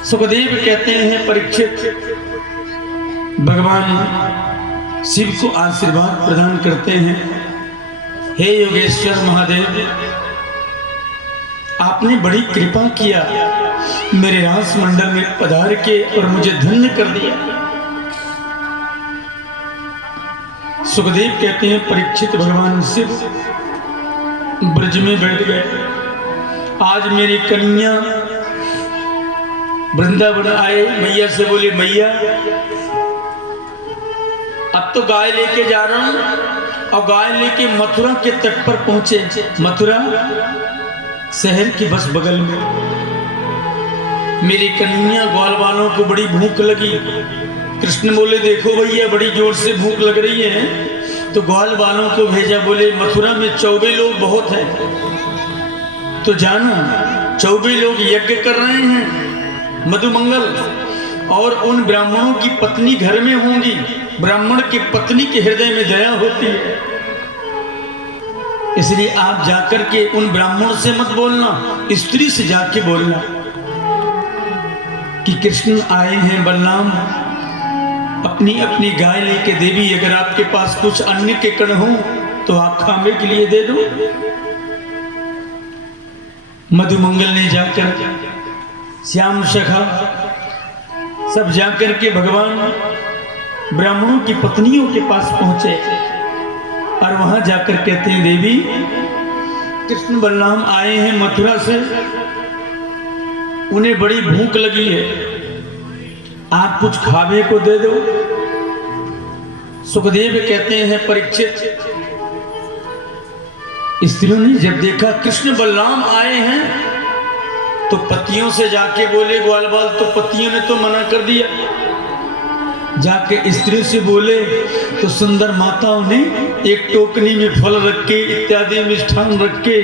सुखदेव कहते हैं परीक्षित, भगवान शिव को आशीर्वाद प्रदान करते हैं। हे योगेश्वर महादेव, आपने बड़ी कृपा किया, मेरे रास मंडल में पधार के और मुझे धन्य कर दिया। सुखदेव कहते हैं परीक्षित, भगवान शिव ब्रज में बैठ गए। आज मेरी कन्या वृंदावन आए, मैया से बोले मैया अब तो गाय लेके जा रहा हूं। और गाय लेके मथुरा के तट पर पहुंचे। मथुरा शहर की बस बगल में। मेरी कन्या ग्वाल वालों को बड़ी भूख लगी। कृष्ण बोले देखो भैया बड़ी जोर से भूख लग रही है। तो ग्वाल वालों को भेजा, बोले मथुरा में 24 लोग बहुत हैं, तो जाना 24 लोग यज्ञ कर रहे हैं मधुमंगल, और उन ब्राह्मणों की पत्नी घर में होंगी। ब्राह्मण की पत्नी के हृदय में दया होती है, इसलिए आप जाकर के उन ब्राह्मणों से मत बोलना, स्त्री से जाके बोलना कि कृष्ण आए हैं। बलराम अपनी अपनी गाय लेके, देवी अगर आपके पास कुछ अन्न के कण हो तो आप खाने के लिए दे दो। मधुमंगल ने जाकर, श्याम सखा सब जाकर के भगवान ब्राह्मणों की पत्नियों के पास पहुंचे और वहां जाकर कहते हैं देवी कृष्ण बलराम आए हैं मथुरा से, उन्हें बड़ी भूख लगी है, आप कुछ खावे को दे दो। सुखदेव कहते हैं परीक्षित, स्त्रियों ने जब देखा कृष्ण बलराम आए हैं तो पतियों से जाके बोले, ग्वाल बाल तो पतियों ने तो मना कर दिया। जाके स्त्री से बोले तो सुंदर माताओं ने एक टोकनी में फल रख के इत्यादि मिष्ठान रख के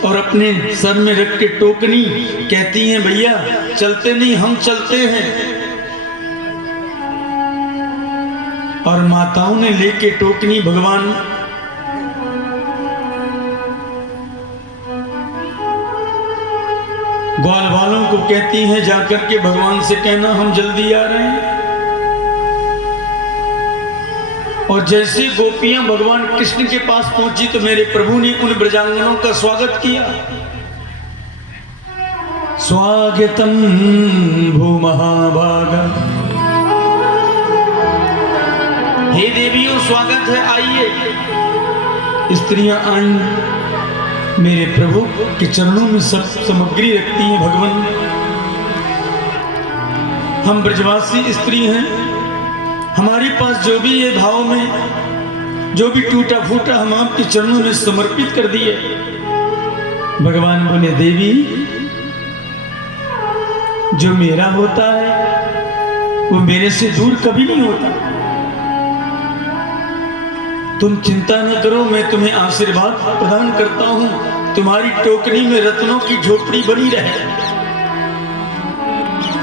और अपने सर में रख के टोकनी, कहती हैं भैया चलते नहीं हम चलते हैं। और माताओं ने लेके टोकनी भगवान ग्वाल वालों को कहती हैं जाकर के भगवान से कहना हम जल्दी आ रहे हैं। और जैसे गोपियां भगवान कृष्ण के पास पहुंची तो मेरे प्रभु ने उन ब्रजांगनों का स्वागत किया। स्वागतम भूमहाभागा, हे देवियों स्वागत है, आइए। स्त्रियां आई, मेरे प्रभु के चरणों में सब सामग्री रखती हैं। भगवान हम ब्रजवासी स्त्री हैं, हमारे पास जो भी ये भाव में जो भी टूटा फूटा हम आपके चरणों में समर्पित कर दिए। भगवान बोले देवी जो मेरा होता है वो मेरे से दूर कभी नहीं होता, तुम चिंता न करो, मैं तुम्हें आशीर्वाद प्रदान करता हूं। तुम्हारी टोकरी में रत्नों की झोपड़ी बनी रहे,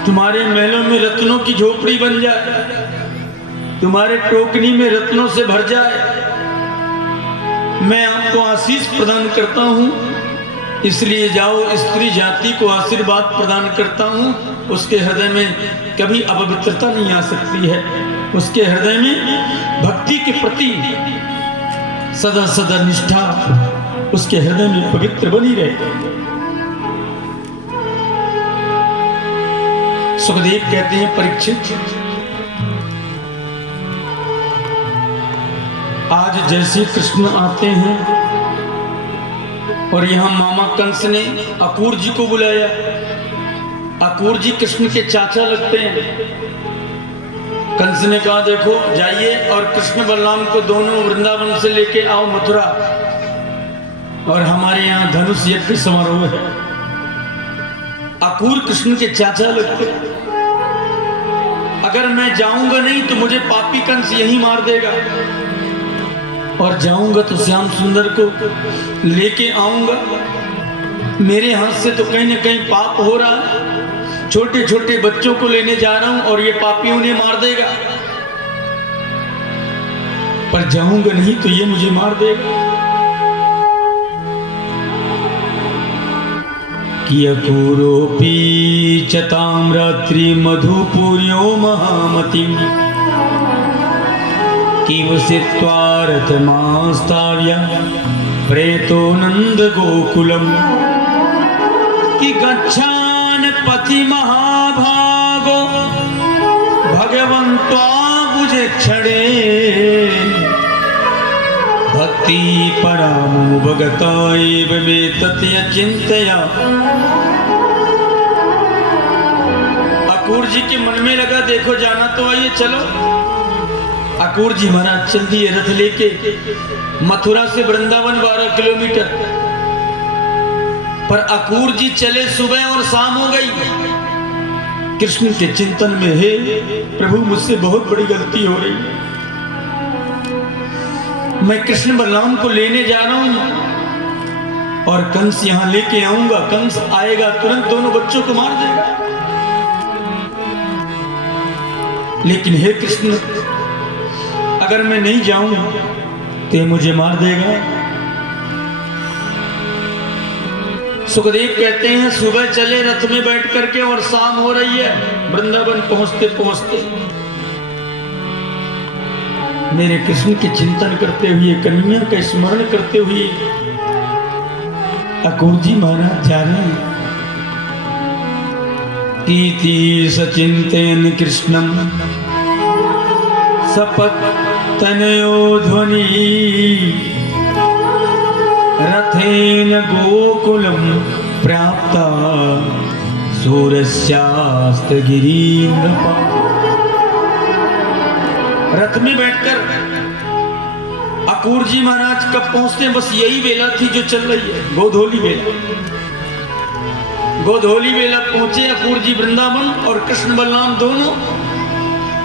तुम्हारे महलों में रत्नों की झोपड़ी बन जाए, तुम्हारे टोकरी में रत्नों से भर जाए। मैं आपको आशीष प्रदान करता हूं, इसलिए जाओ स्त्री जाति को आशीर्वाद प्रदान करता हूं। उसके हृदय में कभी अपवित्रता नहीं आ सकती है, उसके हृदय में भक्ति के प्रति सदा सदा निष्ठा उसके हृदय में पवित्र बनी रहे। सुखदेव कहते हैं परीक्षित, आज जैसे कृष्ण आते हैं और यहां मामा कंस ने अकूर जी को बुलाया। अकूर जी कृष्ण के चाचा लगते हैं। कंस ने कहा देखो जाइए और कृष्ण बलराम को दोनों वृंदावन से लेके आओ मथुरा, और हमारे यहाँ धनुष यज्ञ समारोह है। अकूर कृष्ण के चाचा लगते, अगर मैं जाऊंगा नहीं तो मुझे पापी कंस यही मार देगा, और जाऊंगा तो श्याम सुंदर को लेके आऊंगा। मेरे हाथ से तो कहीं ना कहीं पाप हो रहा है, छोटे छोटे बच्चों को लेने जा रहा हूं और ये पापी उन्हें मार देगा, पर जाऊंगा नहीं तो ये मुझे मार देगा। कि अकूरोऽपि च तां रात्रि मधुपुर्यो महामतिं किवसित्वा रथमास्ताव्य प्रेतो नंद गोकुलम् कि गच्छान पथि महाभागो भगवन्त्वाबुजे क्षणे भक्ति परामो भगता एव मे तत्यचिन्तया। अकूर जी के मन में लगा देखो जाना तो आइए चलो। अकूर जी महाराज चल दिए रथ लेके मथुरा से वृंदावन 12 किलोमीटर। पर अकूर जी चले सुबह और शाम हो गई। कृष्ण के चिंतन में हे प्रभु मुझसे बहुत बड़ी गलती हो रही, मैं कृष्ण बलराम को लेने जा रहा हूं और कंस यहां लेके आऊंगा। कंस आएगा तुरंत दोनों बच्चों को मार देगा। लेकिन हे कृष्ण अगर मैं नहीं जाऊं तो मुझे मार देगा। सुखदेव कहते हैं सुबह चले रथ में बैठ करके और शाम हो रही है। वृंदावन पहुंचते पहुंचते मेरे कृष्ण के चिंतन करते हुए, कन्हैया का स्मरण करते हुए अकूर जी महाराज जा रहे हैं। इति सचिंतयन् कृष्णं सपत्तनयो ध्वनि रथेन गोकुलं प्राप्ता सूरस्यास्तगिरीन्द्रपा। रथ में बैठकर अकूर जी महाराज कब पहुंचते हैं? बस यही वेला थी जो चल रही है, गोधोली वेला। गोधोली वेला पहुंचे अकूर जी वृंदावन और कृष्ण बलराम दोनों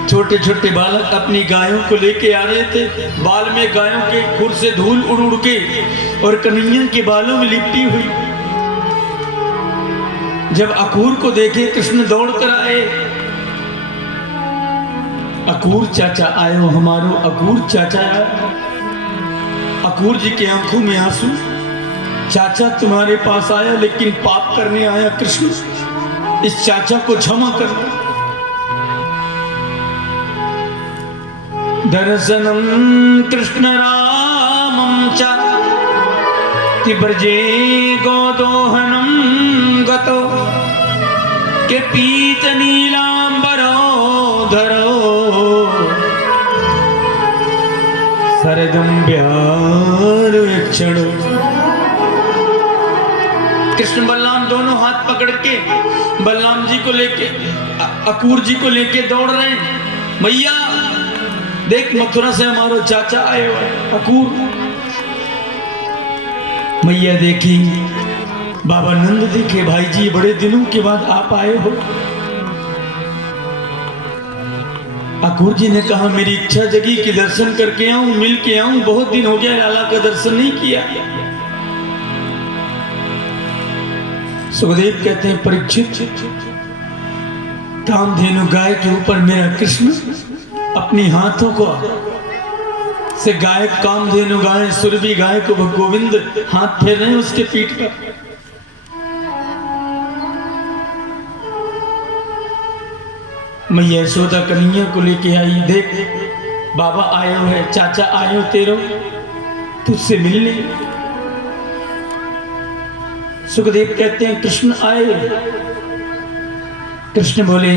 छोटे छोटे बालक अपनी गायों को लेके आ रहे थे। बाल में गायों के खुर से धूल उड़ उड़ के और कन्हैया के बालों में लिपटी हुई। जब अकूर को देखे कृष्ण दौड़ कर आए। अकूर चाचा आयो हमारो, अकूर चाचा आया। अकूर जी के आंखों में आंसू। चाचा तुम्हारे पास आया लेकिन पाप करने आया कृष्ण, इस चाचा को क्षमा कर। दर्शनम कृष्ण रामं च कि ब्रजे गोदोहनम गतो के पीत नीलांबरो धरो सरदम्ब्यार क्षणो। कृष्ण बलराम दोनों हाथ पकड़ के बलराम जी को लेके अकूर जी को लेके दौड़ रहे हैं। मैया देख मथुरा से हमारो चाचा आए हुए अकूर। मैया देखी, बाबा नंद देखे, भाई जी बड़े दिनों के बाद आप आए हो। अकूर जी ने कहा मेरी इच्छा जगी कि दर्शन करके आऊं, मिल के आऊं। बहुत दिन हो गया लाला का दर्शन नहीं किया। सुखदेव कहते हैं परीक्षित, कामधेनु गाय के ऊपर मेरा कृष्ण अपनी हाथों को से गाय, कामधेनु गाय, सुरभि गाय को गोविंद हाथ फेर रहे हैं उसके पीठ पर। मैया यशोदा कन्हैया को लेके आई। देख बाबा आए हो है, चाचा आए हो तेरो तुझसे मिलने। सुखदेव कहते हैं कृष्ण आए। कृष्ण बोले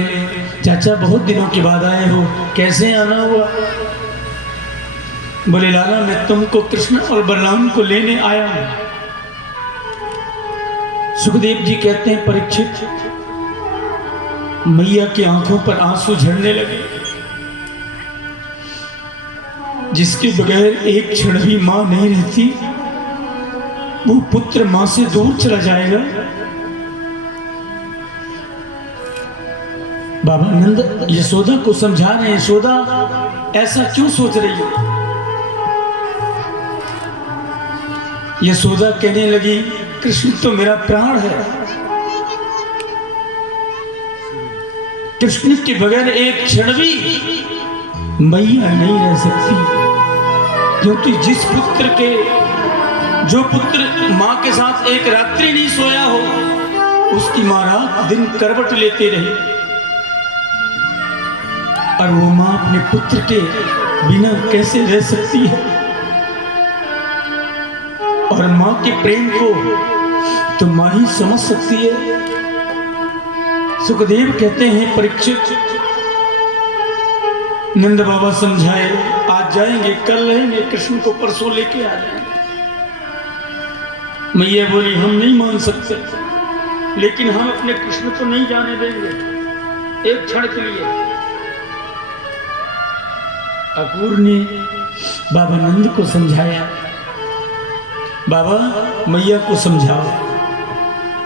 चाचा बहुत दिनों के बाद आए हो, कैसे आना हुआ? बोले लाला मैं तुमको कृष्ण और बलराम को लेने आया हूं। सुखदेव जी कहते हैं परीक्षित, मैया की आंखों पर आंसू झड़ने लगे। जिसके बगैर एक क्षण भी मां नहीं रहती वो पुत्र मां से दूर चला जाएगा। बाबा नंद यशोदा को समझा रहे हैं, यशोदा ऐसा क्यों सोच रही है? यशोदा कहने लगी कृष्ण तो मेरा प्राण है, कृष्ण के बगैर एक क्षण भी मैया नहीं रह सकती। क्योंकि जिस पुत्र के, जो पुत्र मां के साथ एक रात्रि नहीं सोया हो उसकी माँ रात दिन करवट लेते रही और वो माँ अपने पुत्र के बिना कैसे रह सकती है। और माँ के प्रेम को तो माँ ही समझ सकती है। सुखदेव कहते हैं परीक्षित, नंद बाबा समझाए आज जाएंगे कल रहेंगे, कृष्ण को परसों लेके आ जाएंगे। मैया बोली हम नहीं मान सकते, लेकिन हम अपने कृष्ण को नहीं जाने देंगे एक क्षण के लिए। अक्रूर ने बाबा नंद को समझाया, बाबा मैया को समझाओ,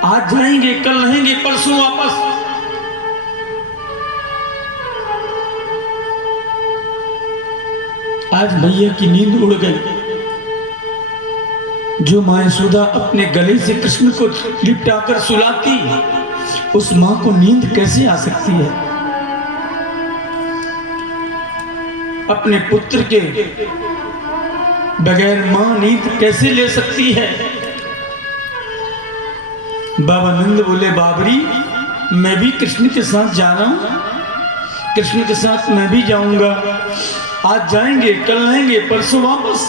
आज जाएंगे कल रहेंगे परसों वापस। आज मैया की नींद उड़ गई। जो मां यशोदा अपने गले से कृष्ण को लिपटाकर सुलाती, उस मां को नींद कैसे आ सकती है? अपने पुत्र के बगैर मां नींद कैसे ले सकती है? बाबा नंद बोले, बाबरी मैं भी कृष्ण के साथ जा रहा हूं, कृष्ण के साथ मैं भी जाऊंगा। आज जाएंगे कल रहेंगे परसों वापस।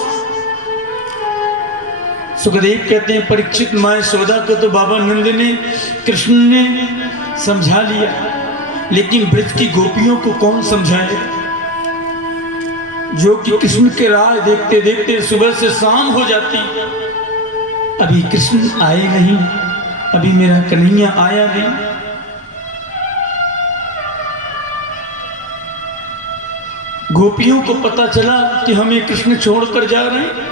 सुखदेव कहते हैं परीक्षित, मां यशोदा को तो बाबा नंद ने कृष्ण ने समझा लिया, लेकिन ब्रज की गोपियों को कौन समझाए, जो कि कृष्ण के राह देखते देखते सुबह से शाम हो जाती, अभी कृष्ण आए नहीं, अभी मेरा कन्हैया आया नहीं। गोपियों को पता चला कि हमें कृष्ण छोड़कर जा रहे हैं।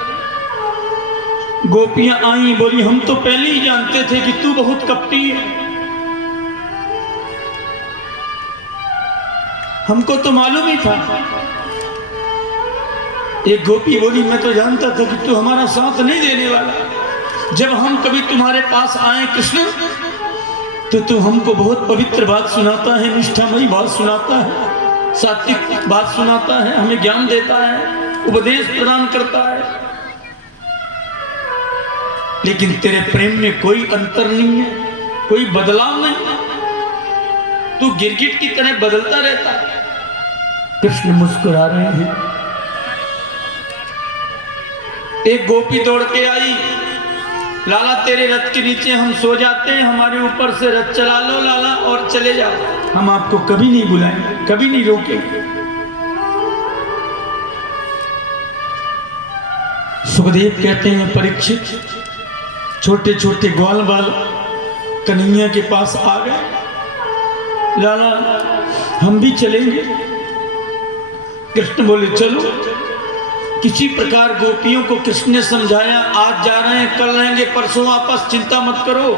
गोपियां आई, बोली हम तो पहले ही जानते थे कि तू बहुत कपटी है, हमको तो मालूम ही था। एक गोपी बोली मैं तो जानता था कि तू हमारा साथ नहीं देने वाला। जब हम कभी तुम्हारे पास आए कृष्ण, तो तू हमको बहुत पवित्र बात सुनाता है, निष्ठामयी बात सुनाता है, सात्विक बात सुनाता है, हमें ज्ञान देता है, उपदेश प्रदान करता है, लेकिन तेरे प्रेम में कोई अंतर नहीं है, कोई बदलाव नहीं, तू गिरगिट की तरह बदलता रहता है। कृष्ण मुस्कुरा रहे हैं। एक गोपी दौड़ के आई, लाला तेरे रथ के नीचे हम सो जाते हैं, हमारे ऊपर से रथ चला लो लाला और चले जाओ, हम आपको कभी नहीं बुलाएंगे, कभी नहीं रोकेंगे। सुखदेव कहते हैं परीक्षित, छोटे छोटे ग्वाल बाल कन्हैया के पास आ गए, लाला हम भी चलेंगे। कृष्ण बोले चलो। किसी प्रकार गोपियों को कृष्ण ने समझाया, आज जा रहे हैं कल रहेंगे परसों वापस, चिंता मत करो।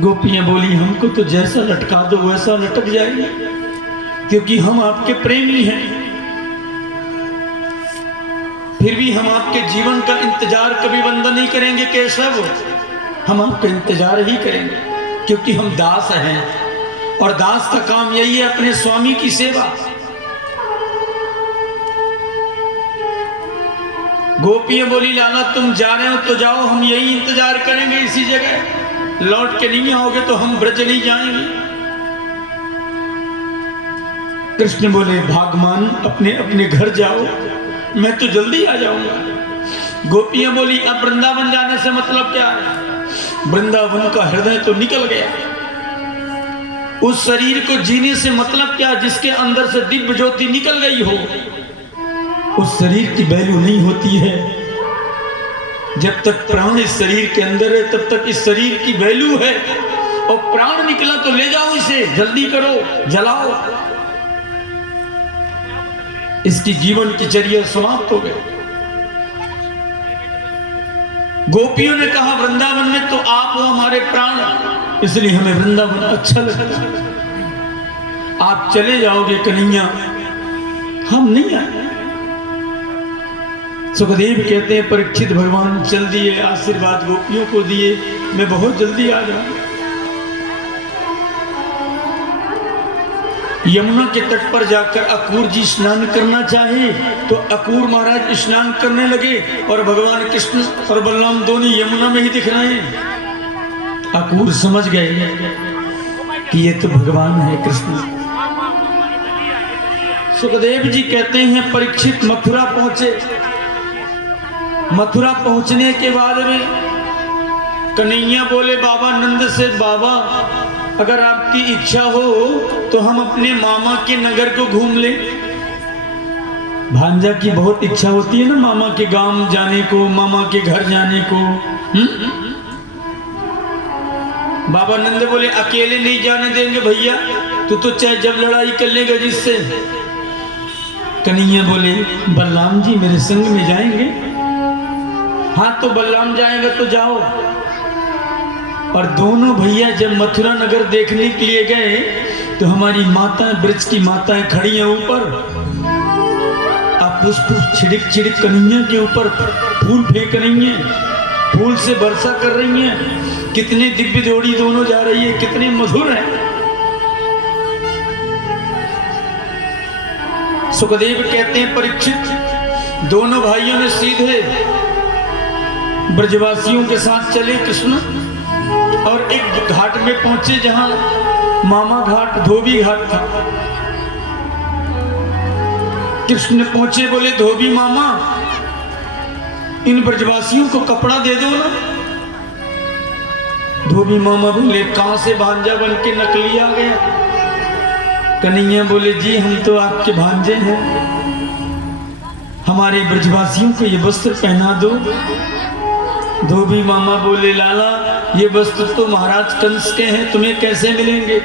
गोपियां बोली हमको तो जैसा लटका दो वैसा लटक जाएगी, क्योंकि हम आपके प्रेमी हैं। फिर भी हम आपके जीवन का इंतजार कभी बंद नहीं करेंगे केशव, हम आपका इंतजार ही करेंगे, क्योंकि हम दास हैं और दास का काम यही है अपने स्वामी की सेवा। गोपियां बोली लाला तुम जा रहे हो तो जाओ, हम यही इंतजार करेंगे इसी जगह, लौट के नहीं आओगे तो हम ब्रज नहीं जाएंगे। कृष्ण बोले भागमान अपने अपने घर जाओ, मैं तो जल्दी आ जाऊंगा। गोपियां बोली अब वृंदावन जाने से मतलब क्या है? वृंदावन का हृदय तो निकल गया, उस शरीर को जीने से मतलब क्या जिसके अंदर से दिव्य ज्योति निकल गई हो? उस शरीर की वैल्यू नहीं होती है। जब तक प्राण इस शरीर के अंदर है तब तक इस शरीर की वैल्यू है, और प्राण निकला तो ले जाओ इसे, जल्दी करो, जलाओ। इसकी जीवन की चर्या समाप्त हो गई। गोपियों ने कहा वृंदावन में तो आप हो हमारे प्राण, इसलिए हमें वृंदावन अच्छा लगता है, आप चले जाओगे कन्हैया, हम नहीं आए। सुखदेव कहते हैं परीक्षित भगवान चल दिए, आशीर्वाद गोपियों को दिए, मैं बहुत जल्दी आ जाऊंगा। यमुना के तट पर जाकर अक्रूर जी स्नान करना चाहे तो अक्रूर महाराज स्नान करने लगे, और भगवान कृष्ण और बलराम दोनों यमुना में ही दिख रहे हैं। अकूर समझ गए कि ये तो भगवान है कृष्ण। सुखदेव जी कहते हैं परीक्षित मथुरा पहुंचे। मथुरा पहुंचने के बाद में कन्हैया बोले बाबा नंद से, बाबा अगर आपकी इच्छा हो तो हम अपने मामा के नगर को घूम लें। भांजा की बहुत इच्छा होती है ना मामा के गांव जाने को, मामा के घर जाने को। बाबा नंद बोले अकेले नहीं जाने देंगे भैया, तू तो चाहे जब लड़ाई कर लेगा जिससे। कन्हैया बोले बलराम जी मेरे संग में जाएंगे। हाँ तो बलराम जाएगा तो जाओ। और दोनों भैया जब मथुरा नगर देखने के लिए गए तो हमारी माताएं, ब्रज की माताएं खड़ी हैं ऊपर, अब पुष्प छिड़क छिड़क कन्हैया के ऊपर फूल फेंक रही हैं, फूल से वर्षा कर रही हैं। कितने दिव्य जोड़ी दोनों जा रही है, कितने मधुर है। सुखदेव कहते हैं परीक्षित दोनों भाइयों ने सीधे ब्रजवासियों के साथ चले कृष्ण, और एक घाट में पहुंचे जहां मामा घाट, धोबी घाट था। कृष्ण पहुंचे, बोले धोबी मामा इन ब्रजवासियों को कपड़ा दे दो ना। धोबी मामा बोले कहां से भांजा बन के नकली आ गया। कन्हैया बोले जी हम तो आपके भांजे हैं, हमारे ब्रजवासियों को ये वस्त्र पहना दो। धोबी मामा बोले लाला ये वस्त्र तो महाराज कंस के हैं, तुम्हें कैसे मिलेंगे।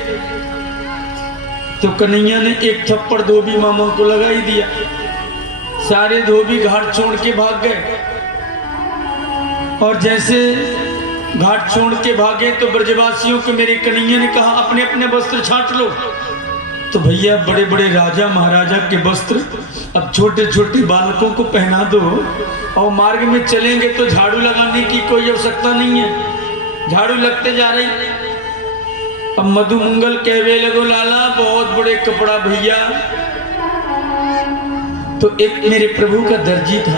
तो कन्हैया ने एक थप्पड़ धोबी मामा को लगा ही दिया। सारे धोबी घाट छोड़ के भाग गए, और जैसे घाट छोड़ के भागे तो ब्रजवासियों को मेरे कन्हैया ने कहा अपने अपने वस्त्र छांट लो। तो भैया बड़े बड़े राजा महाराजा के वस्त्र अब छोटे छोटे बालकों को पहना दो, और मार्ग में चलेंगे तो झाड़ू लगाने की कोई आवश्यकता नहीं है, झाड़ू लगते जा रही। अब मधु मंगल कहवे लगो लाला बहुत बड़े कपड़ा भैया। तो एक मेरे प्रभु का दर्जी था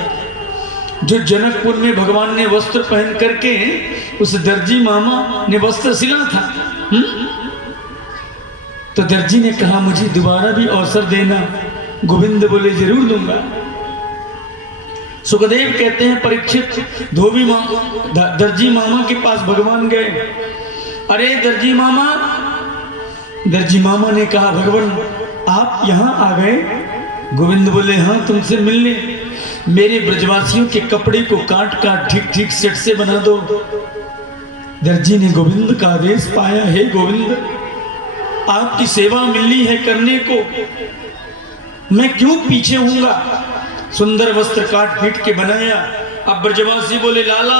जो जनकपुर में भगवान ने वस्त्र पहन करके उस दर्जी मामा ने वस्त्र सिला था। तो दर्जी ने कहा मुझे दोबारा भी अवसर देना। गोविंद बोले जरूर दूंगा। सुखदेव कहते हैं परीक्षित धोबी दर्जी मामा के पास भगवान गए। अरे दर्जी मामा, दर्जी मामा ने कहा भगवान आप यहाँ आ गए। गोविंद बोले हाँ तुमसे मिलने। मेरे ब्रजवासियों के कपड़े को काट काट ठीक ठीक सेट से बना दो। दर्जी ने गोविंद का आदेश पाया, हे गोविंद आपकी सेवा मिलनी है करने को, मैं क्यों पीछे हूंगा। सुंदर वस्त्र काट पीट के बनाया। अब ब्रजवासी बोले लाला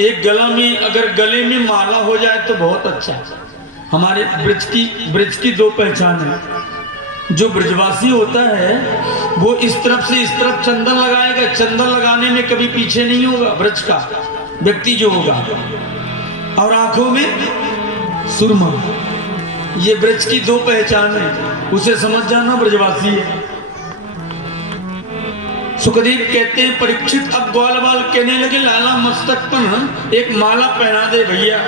एक गला में अगर गले में माला हो जाए तो बहुत अच्छा। हमारे ब्रज की दो पहचान है। जो ब्रजवासी होता है वो इस तरफ से इस तरफ चंदन लगाएगा, चंदन लगाने में कभी पीछे नहीं होगा ब्रज का व्यक्ति जो होगा, और आंखों में सुरमा। ये ब्रज की दो पहचान है, उसे समझ जाना ब्रजवासी है। सुखदेव कहते हैं परीक्षित अब ग्वाल बाल कहने लगे लाला मस्तक पर एक माला पहना दे भैया।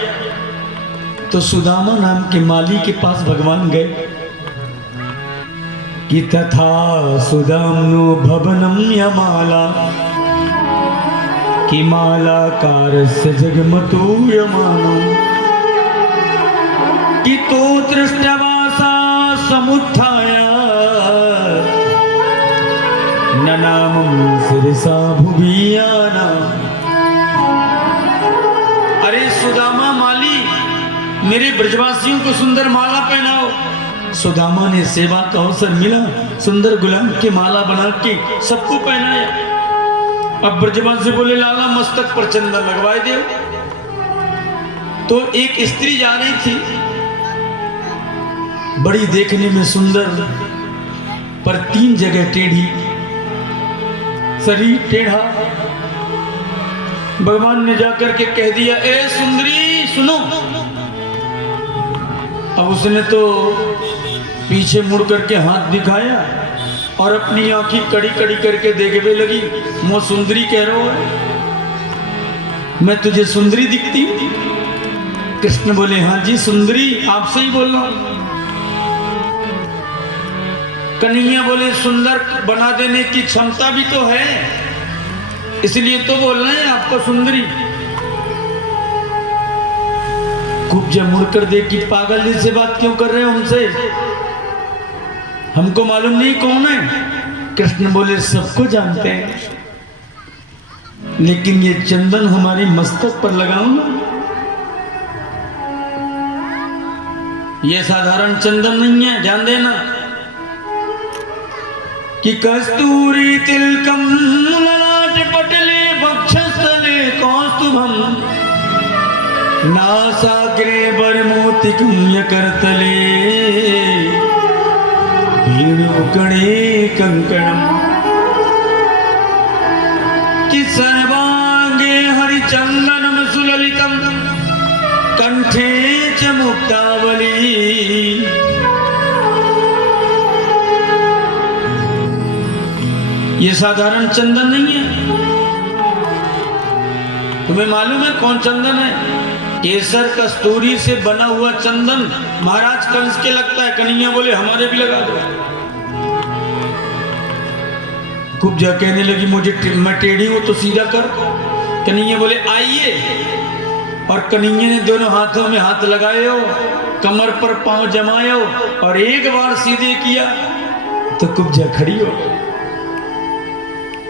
तो सुदामा नाम के माली के पास भगवान गए कि तथा सुदाम्नो भवनम यमाला कि माला कारस्य जगमतो यमानो कि तो दृष्टवासा समुत्थाय ननामं शिरसा भुवियाना। अरे सुदामा माली मेरे ब्रजवासियों को सुंदर माला पहनाओ। सुदामा ने सेवा का अवसर मिला, सुंदर गुलाब की माला बना के सबको पहनाया। अब ब्रजवासी बोले लाला मस्तक पर चंदन लगवाए दे। तो एक स्त्री जा रही थी, बड़ी देखने में सुंदर पर 3 जगह टेढ़ी, शरीर टेढ़ा। भगवान ने जाकर के कह दिया ए सुंदरी सुनो। अब उसने तो पीछे मुड़ करके हाथ दिखाया और अपनी आंखें कड़ी कड़ी करके देखने लगी। मैं सुंदरी कह रहा है, मैं तुझे सुंदरी दिखती हूं। कृष्ण बोले हाँ जी सुंदरी, आपसे ही बोल रहा हूं। कन्हैया बोले सुंदर बना देने की क्षमता भी तो है, इसलिए तो बोल रहे हैं आपको सुंदरी। कुब्जा मुड़कर देखी, पागल जैसे बात क्यों कर रहे हो हमसे, हमको मालूम नहीं कौन है। कृष्ण बोले सबको जानते हैं, लेकिन ये चंदन हमारे मस्तक पर लगाओ ना, ये साधारण चंदन नहीं है, ध्यान देना। कि कस्तूरी तिलकम ललाट पटले वक्षस्थले कौस्तुभम नासाग्रे बरमोतिकं यकर्तले वेणुकणे कंकणम। कि सर्वांगे हरिचंदनम सुललितम कंठे च मुक्तावली। ये साधारण चंदन नहीं है, तुम्हें मालूम है कौन चंदन है? केसर कस्तूरी से बना हुआ चंदन महाराज कंस के लगता है। कन्हैया बोले हमारे भी लगा दो। कुब्जा कहने लगी मुझे मैं टेढ़ी हूं तो सीधा कर। कन्हैया बोले आइए, और कन्हैया ने दोनों हाथों में हाथ लगाए हो, कमर पर पांव जमाए हो, और एक बार सीधे किया तो कुब्जा खड़ी हो।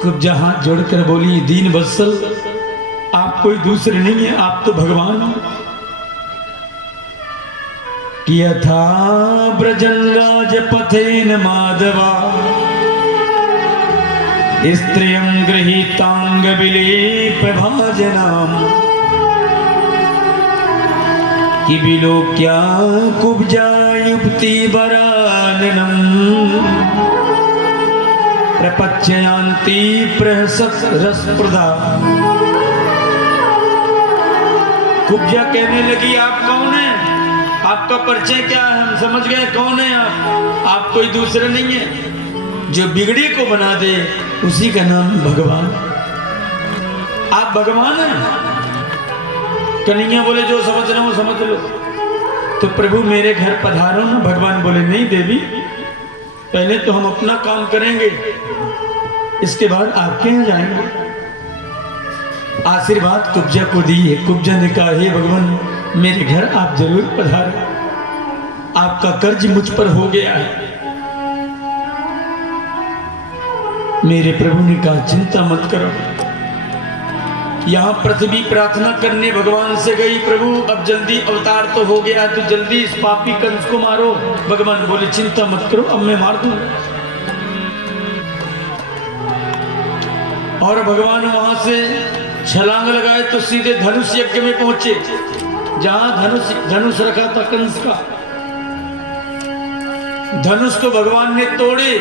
कुब्जा हाथ जोड़कर बोली दीन वत्सल, आप कोई दूसरे नहीं है, आप तो भगवान हो। किया था ब्रजन राजपथेन माधवा स्त्रियं गृहीतांग विलेप भाजनाम। कि विलोक्या कुब्जा युक्ति वराननम प्रपच्यन्ति प्रहसत रसप्रदा। कुब्जा कहने लगी आप कौन है, आपका परिचय क्या है, हम समझ गए कौन है आप कोई दूसरे नहीं है। जो बिगड़ी को बना दे उसी का नाम भगवान। आप भगवान हैं। कन्हैया बोले जो समझ रहा हूं समझ लो। तो प्रभु मेरे घर पधारो ना। भगवान बोले नहीं देवी, पहले तो हम अपना काम करेंगे, इसके बाद आपके यहाँ जाएंगे। आशीर्वाद कुब्जा को दिए। कुब्जा ने कहा हे भगवान मेरे घर आप जरूर पधारें, आपका कर्ज मुझ पर हो गया है। मेरे प्रभु ने कहा चिंता मत करो। यहां पृथ्वी प्रार्थना करने भगवान से गई, प्रभु अब जल्दी अवतार तो हो गया, तो जल्दी इस पापी कंस को मारो। भगवान बोले चिंता मत करो, अब मैं मार दूंगा। और भगवान वहां से छलांग लगाए तो सीधे धनुष यज्ञ में पहुंचे, जहां धनुष रखा था कंस का। धनुष को भगवान ने तोड़े।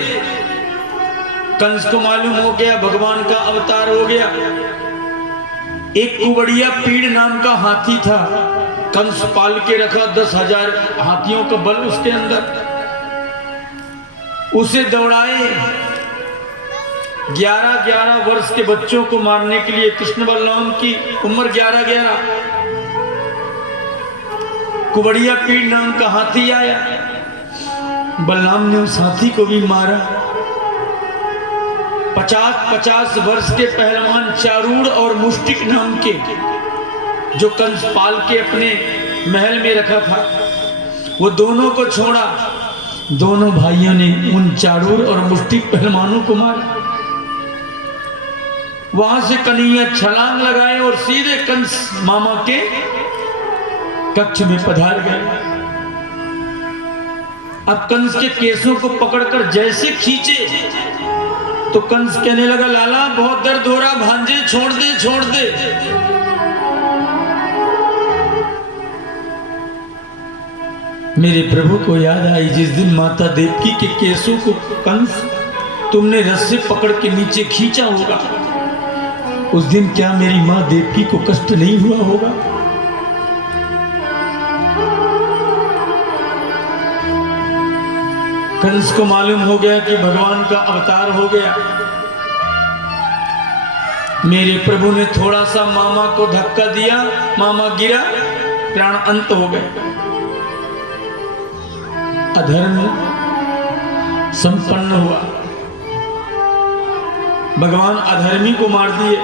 कंस को मालूम हो गया भगवान का अवतार हो गया। एक कुबड़िया पीड़ नाम का हाथी था, कंस पाल के रखा, 10,000 हाथियों का बल उसके अंदर। उसे दौड़ाए 11-11 वर्ष के बच्चों को मारने के लिए। कृष्ण बलराम की उम्र 11-11। कुबड़िया पीड़ नाम का हाथी आया, बलराम ने उस हाथी को भी मारा। 50-50 वर्ष के पहलवान चारूर और मुष्टिक नाम के, जो कंस पाल के अपने महल में रखा था, वो दोनों को छोड़ा। दोनों भाइयों ने उन चारूर और मुष्टिक पहलवानों को मारा। वहां से कन्हैया छलांग लगाए और सीधे कंस मामा के कक्ष में पधार गए। अब कंस के केसों को पकड़कर जैसे खींचे तो कंस कहने लगा लाला बहुत दर्द हो रहा, भांजे छोड़ दे छोड़ दे। मेरे प्रभु को याद आई जिस दिन माता देवकी के केसों को कंस तुमने रस्से पकड़ के नीचे खींचा होगा, उस दिन क्या मेरी मां देवकी को कष्ट नहीं हुआ होगा? कंस को मालूम हो गया कि भगवान का अवतार हो गया। मेरे प्रभु ने थोड़ा सा मामा को धक्का दिया, मामा गिरा, प्राण अंत हो गए। अधर्म संपन्न हुआ, भगवान अधर्मी को मार दिए।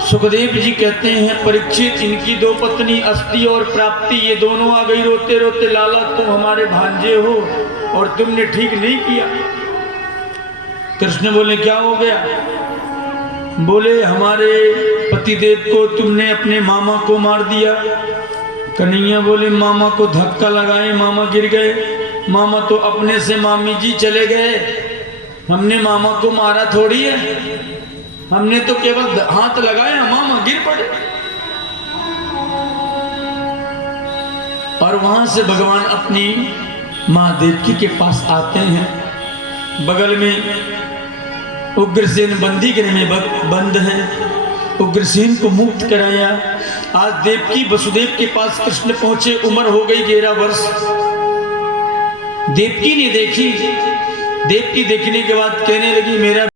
सुखदेव जी कहते हैं, परीक्षित इनकी दो पत्नी अस्ति और प्राप्ति, ये दोनों आ गई रोते रोते, लाला तुम हमारे भांजे हो और तुमने ठीक नहीं किया। कृष्ण बोले क्या हो गया? बोले हमारे पतिदेव को तुमने अपने मामा को मार दिया। कन्हैया बोले मामा को धक्का लगाए, मामा गिर गए। मामा तो अपने से मामी जी चले गए, हमने मामा को मारा थोड़ी है, हमने तो केवल हाथ लगाया, मामा गिर पड़े। और वहां से भगवान अपनी मां देवकी के पास आते हैं। बगल में उग्रसेन बंदी गृह में बंद हैं। उग्रसेन को मुक्त कराया। आज देवकी वसुदेव के पास कृष्ण पहुंचे, उम्र हो गई 11 वर्ष। देवकी ने देखी, देवकी देखने के बाद कहने लगी मेरा